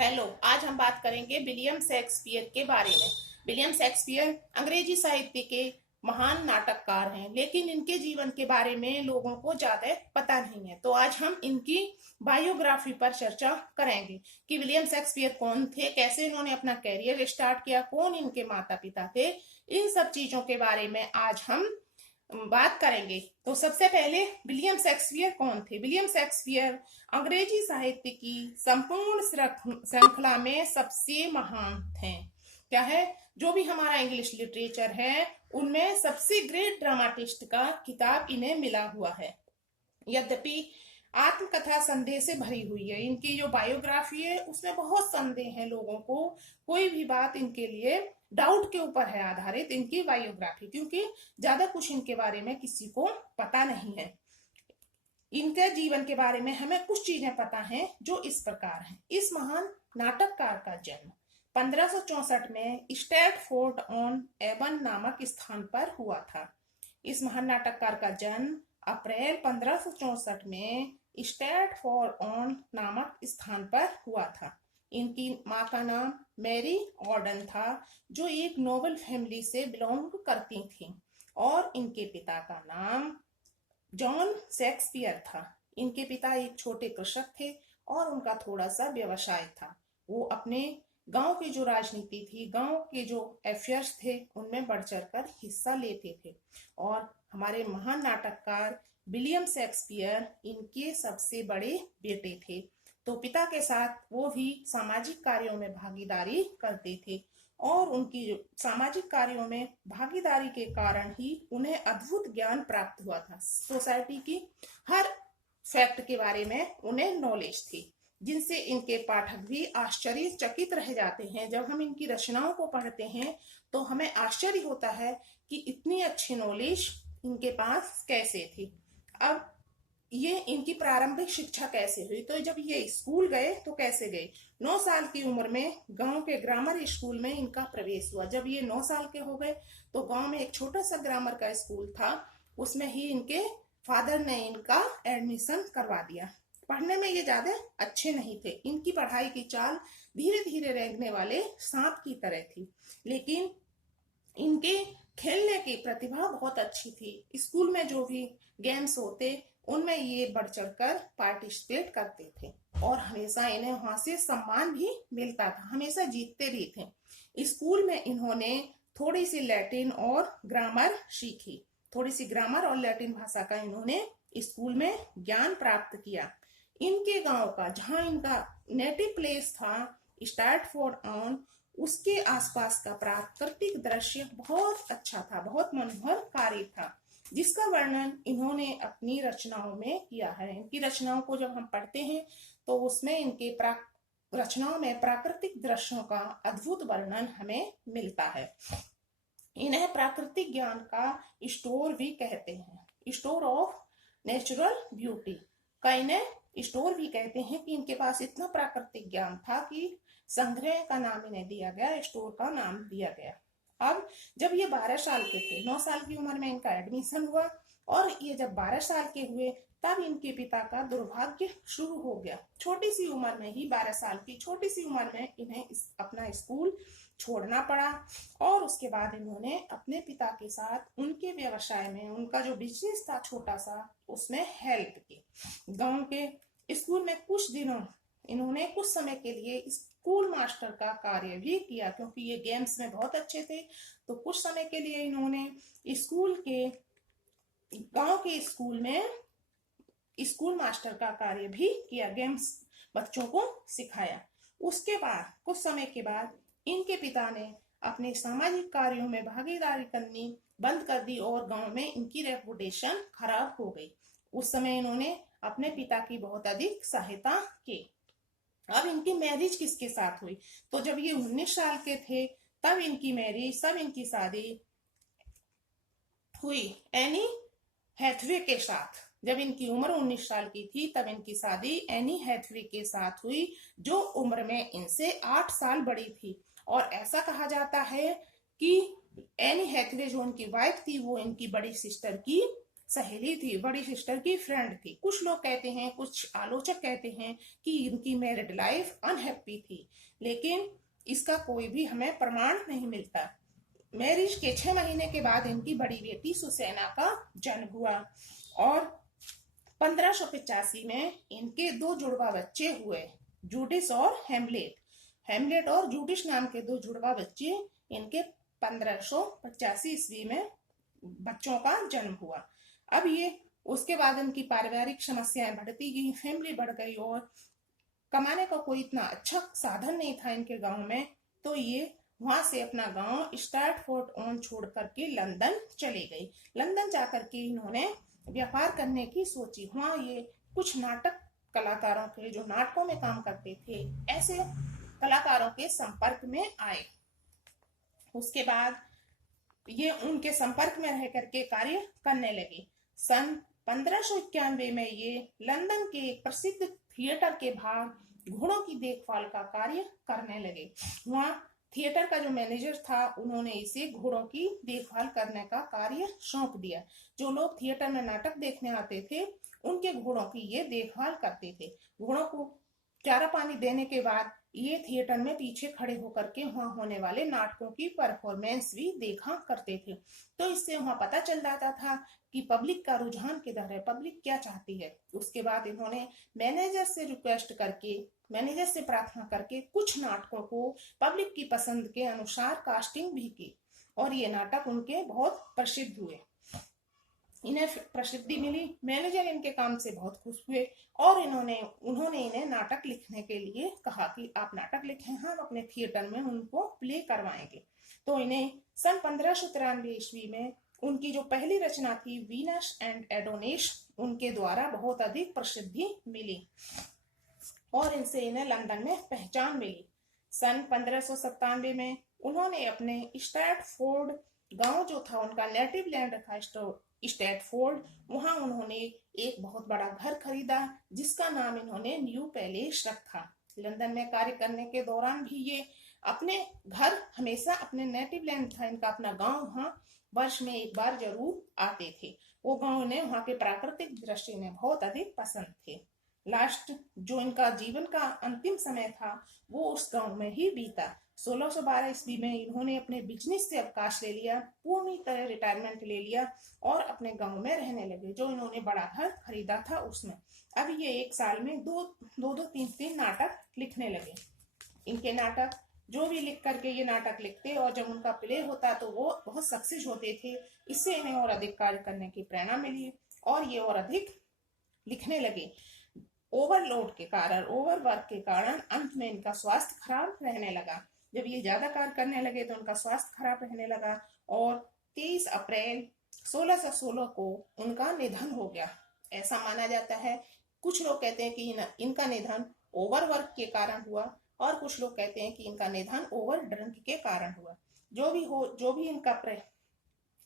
Hello. आज हम बात करेंगे विलियम शेक्सपियर के बारे में। विलियम शेक्सपियर अंग्रेजी साहित्य के महान नाटककार हैं, लेकिन इनके जीवन के बारे में लोगों को ज्यादा पता नहीं है। तो आज हम इनकी बायोग्राफी पर चर्चा करेंगे कि विलियम शेक्सपियर कौन थे, कैसे इन्होंने अपना कैरियर स्टार्ट किया, कौन इनके माता पिता थे। इन सब चीजों के बारे में आज हम बात करेंगे। तो सबसे पहले विलियम शेक्सपियर कौन थे। विलियम शेक्सपियर अंग्रेजी साहित्य की संपूर्ण श्रृंखला में सबसे महान थे। क्या है, जो भी हमारा इंग्लिश लिटरेचर है उनमें सबसे ग्रेट ड्रामाटिस्ट का खिताब इन्हें मिला हुआ है। यद्यपि आत्मकथा संदेह से भरी हुई है, इनकी जो बायोग्राफी है उसमें बहुत संदेह है लोगों को। कोई भी बात इनके लिए डाउट के ऊपर है आधारित इनकी बायोग्राफी, क्योंकि ज्यादा कुछ इनके बारे में किसी को पता नहीं है। इनके जीवन के बारे में हमें कुछ चीजें पता हैं जो इस प्रकार हैं। इस महान नाटककार का जन्म 1564 में स्टैटफोर्ड ऑन एवन नामक स्थान पर हुआ था। इस महान नाटककार का जन्म अप्रैल 1564 में स्टैटफोर्ड ऑन नामक स्थान पर हुआ था। इनकी माँ का नाम मैरी ऑर्डन था, जो एक नोबल फैमिली से बिलोंग करती थी, और इनके पिता का नाम जॉन शेक्सपियर था। इनके पिता एक छोटे कृषक थे और उनका थोड़ा सा व्यवसाय था। वो अपने गांव की जो राजनीति थी, गांव के जो अफेयर्स थे, उनमें बढ़ चढ़ कर हिस्सा लेते थे। और हमारे महान नाटककार विलियम शेक्सपियर इनके सबसे बड़े बेटे थे। तो पिता के साथ वो भी सामाजिक कार्यों में भागीदारी करते थे, और उनकी सामाजिक कार्यों में भागीदारी के कारण ही उन्हें अद्भुत ज्ञान प्राप्त हुआ था। सोसाइटी की हर फैक्ट के बारे में उन्हें नॉलेज थी, जिनसे इनके पाठक भी आश्चर्यचकित रह जाते हैं। जब हम इनकी रचनाओं को पढ़ते हैं तो हमें आश्चर्य होता है कि इतनी अच्छी नॉलेज इनके पास कैसे थी। अब ये इनकी प्रारंभिक शिक्षा कैसे हुई, तो जब ये स्कूल गए तो कैसे गए। 9 साल की उम्र में गांव के ग्रामर स्कूल में इनका प्रवेश हुआ। जब ये 9 साल के हो गए तो गांव में एक छोटा सा ग्रामर का स्कूल था, उसमें ही इनके फादर ने इनका एडमिशन करवा दिया। पढ़ने में ये ज्यादा अच्छे नहीं थे, इनकी पढ़ाई की चाल धीरे धीरे रेंगने वाले सांप की तरह थी, लेकिन इनके खेलने की प्रतिभा बहुत अच्छी थी। स्कूल में जो भी गेम्स होते उनमें ये बढ़ चढ़कर पार्टिसिपेट करते थे, और हमेशा इन्हें वहां से सम्मान भी मिलता था, हमेशा जीतते भी थे। स्कूल में इन्होंने थोड़ी सी लैटिन और ग्रामर सीखी। थोड़ी सी ग्रामर और लैटिन भाषा का इन्होंने स्कूल में ज्ञान प्राप्त किया। इनके गांव का, जहां इनका नेटिव प्लेस था स्टैटफोर्ड ऑन, उसके आसपास का प्राकृतिक दृश्य बहुत अच्छा था, बहुत मनोहर कार्य था, जिसका वर्णन इन्होंने अपनी रचनाओं में किया है। इनकी रचनाओं को जब हम पढ़ते हैं तो उसमें इनके रचनाओं में प्राकृतिक दृश्यों का अद्भुत वर्णन हमें मिलता है। इन्हें प्राकृतिक ज्ञान का स्टोर भी कहते हैं, स्टोर ऑफ नेचुरल ब्यूटी का इन्हें स्टोर भी कहते हैं, कि इनके पास इतना प्राकृतिक ज्ञान था कि संग्रह का नाम इन्हें दिया गया, स्टोर का नाम दिया गया। अब जब ये 12 साल के थे, 9 साल की उम्र में इनका एडमिशन हुआ, और ये जब 12 साल के हुए तब इनके पिता का दुर्भाग्य शुरू हो गया। छोटी सी उम्र में ही, 12 साल की छोटी सी उम्र में इन्हें अपना स्कूल छोड़ना पड़ा, और उसके बाद इन्होंने अपने पिता के साथ उनके व्यवसाय में, उनका जो बिजनेस था छोटा सा, उसमें हेल्प की। गांव के स्कूल में कुछ दिनों इन्होंने कुछ समय के लिए स्कूल मास्टर का कार्य भी किया, क्योंकि ये गेम्स में बहुत अच्छे थे। तो कुछ समय के लिए इन्होंने स्कूल के, गांव के स्कूल में स्कूल मास्टर का कार्य भी किया, गेम्स बच्चों को सिखाया। उसके बाद कुछ समय के बाद इनके पिता ने अपने सामाजिक कार्यों में भागीदारी करनी बंद कर दी, और गांव में इनकी रेपुटेशन खराब हो गई। उस समय इन्होंने अपने पिता की बहुत अधिक सहायता की। अब इनकी मैरिज किसके साथ हुई, तो जब ये 19 साल के थे तब इनकी मैरिज, तब इनकी शादी हुई एनी हैथवे के साथ। जब इनकी उम्र 19 साल की थी तब इनकी शादी एनी हैथवे के साथ हुई, जो उम्र में इनसे 8 साल बड़ी थी। और ऐसा कहा जाता है कि एनी हैथवे जो उनकी वाइफ थी, वो इनकी बड़ी सिस्टर की सहेली थी, बड़ी सिस्टर की फ्रेंड थी। कुछ लोग कहते हैं, कुछ आलोचक कहते हैं कि इनकी मैरिड लाइफ अनहैप्पी थी, लेकिन इसका कोई भी हमें प्रमाण नहीं मिलता। मैरिज के 6 महीने के बाद इनकी बड़ी बेटी सुसैना का जन्म हुआ और 1585 में इनके 2 जुड़वा बच्चे हुए, जूडिस और हेमलेट। हेमलेट और जूडिस नाम के 2 जुड़वा बच्चे इनके 1585 ईस्वी में बच्चों का जन्म हुआ। अब ये उसके बाद इनकी पारिवारिक समस्याएं बढ़ती गई, फैमिली बढ़ गई और कमाने का कोई इतना अच्छा साधन नहीं था इनके गांव में, तो ये वहां से अपना गांव स्ट्रैटफोर्ड ऑन छोड़ करके लंदन चले गई। लंदन जाकर के इन्होंने व्यापार करने की सोची। वहां ये कुछ नाटक कलाकारों के, जो नाटकों में काम करते थे, ऐसे कलाकारों के संपर्क में आए। उसके बाद ये उनके संपर्क में रह करके कार्य करने लगे। सन 1591 में ये लंदन के एक प्रसिद्ध थिएटर के बाहर घोड़ों की देखभाल का कार्य करने लगे। वहाँ थिएटर का जो मैनेजर था, उन्होंने इसे घोड़ों की देखभाल करने का कार्य सौंप दिया। जो लोग थिएटर में नाटक देखने आते थे, उनके घोड़ों की ये देखभाल करते थे। घोड़ों को चारा पानी देने के बाद ये थिएटर में पीछे खड़े होकर के वहां होने वाले नाटकों की परफॉर्मेंस भी देखा करते थे। तो इससे वहां पता चल जाता था कि पब्लिक का रुझान किधर है, पब्लिक क्या चाहती है। उसके बाद इन्होंने मैनेजर से रिक्वेस्ट करके, मैनेजर से प्रार्थना करके कुछ नाटकों को पब्लिक की पसंद के अनुसार कास्टिंग भी की और ये नाटक उनके बहुत प्रसिद्ध हुए। इन्हें प्रसिद्धि मिली, मैनेजर इनके काम से बहुत खुश हुए और उन्होंने इन्हें नाटक लिखने के लिए कहा कि आप नाटक लिखें, हम अपने थिएटर में उनको प्ले करवाएंगे। तो इन्हें सन 1593 ईस्वी में उनकी जो पहली रचना थी वीनस एंड एडोनिस, उनके द्वारा बहुत अधिक प्रसिद्धि मिली और इनसे इन्हें लंदन में पहचान मिली। सन 1597 में उन्होंने अपने स्ट्रैटफोर्ड गांव जो था, उनका नेटिव लैंड था स्ट्रैटफोर्ड, वहां उन्होंने एक बहुत बड़ा घर खरीदा जिसका नाम इन्होंने न्यू पैलेस रखा। लंदन में कार्य करने के दौरान भी ये अपने घर, हमेशा अपने नेटिव लैंड था इनका, अपना गांव, वहां वर्ष में एक बार जरूर आते थे। वो गांव ने, वहां के प्राकृतिक दृश्य ने बहुत अधिक पसंद थे। लास्ट जो इनका जीवन का अंतिम समय था वो उस गांव में ही बीता। 1612 ईस्वी में इन्होंने अपने बिजनेस से अवकाश ले लिया, पूरी तरह रिटायरमेंट ले लिया और अपने गांव में रहने लगे, जो इन्होंने बड़ा घर खरीदा था उसमें। अब ये एक साल में दो तीन नाटक लिखने लगे। इनके नाटक जो भी लिख करके ये नाटक लिखते और जब उनका प्ले होता तो वो बहुत सक्सेस होते थे। इससे इन्हें और अधिक कार्य करने की प्रेरणा मिली और ये और अधिक लिखने लगे। ओवरलोड के कारण, ओवरवर्क के कारण अंत में इनका स्वास्थ्य खराब रहने लगा। जब ये ज्यादा कार्य करने लगे तो उनका स्वास्थ्य खराब रहने लगा और 23 अप्रैल 1616 को उनका निधन हो गया। ऐसा माना जाता है, कुछ लोग कहते हैं कि इनका निधन ओवरवर्क के कारण हुआ और कुछ लोग कहते हैं कि इनका निधन ओवर ड्रिंक के कारण हुआ। जो भी इनका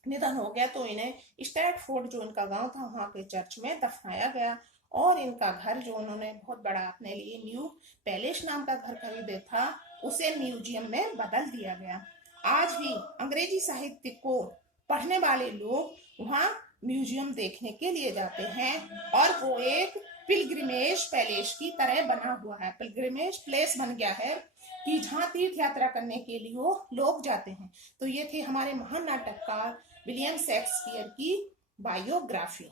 निधन हो गया तो इन्हें स्ट्रैटफोर्ड जो इनका गांव था वहां के चर्च में दफनाया गया और इनका घर जो उन्होंने बहुत बड़ा अपने लिए न्यू पैलेस नाम का घर खरीदे था, उसे म्यूजियम में बदल दिया गया। आज भी अंग्रेजी साहित्य को पढ़ने वाले लोग वहाँ म्यूजियम देखने के लिए जाते हैं और वो एक पिलग्रिमेज पैलेस की तरह बना हुआ है, पिलग्रिमेज प्लेस बन गया है कि जहाँ तीर्थ यात्रा करने के लिए वो लोग जाते हैं। तो ये थे हमारे महान नाटककार विलियम शेक्सपियर की बायोग्राफी।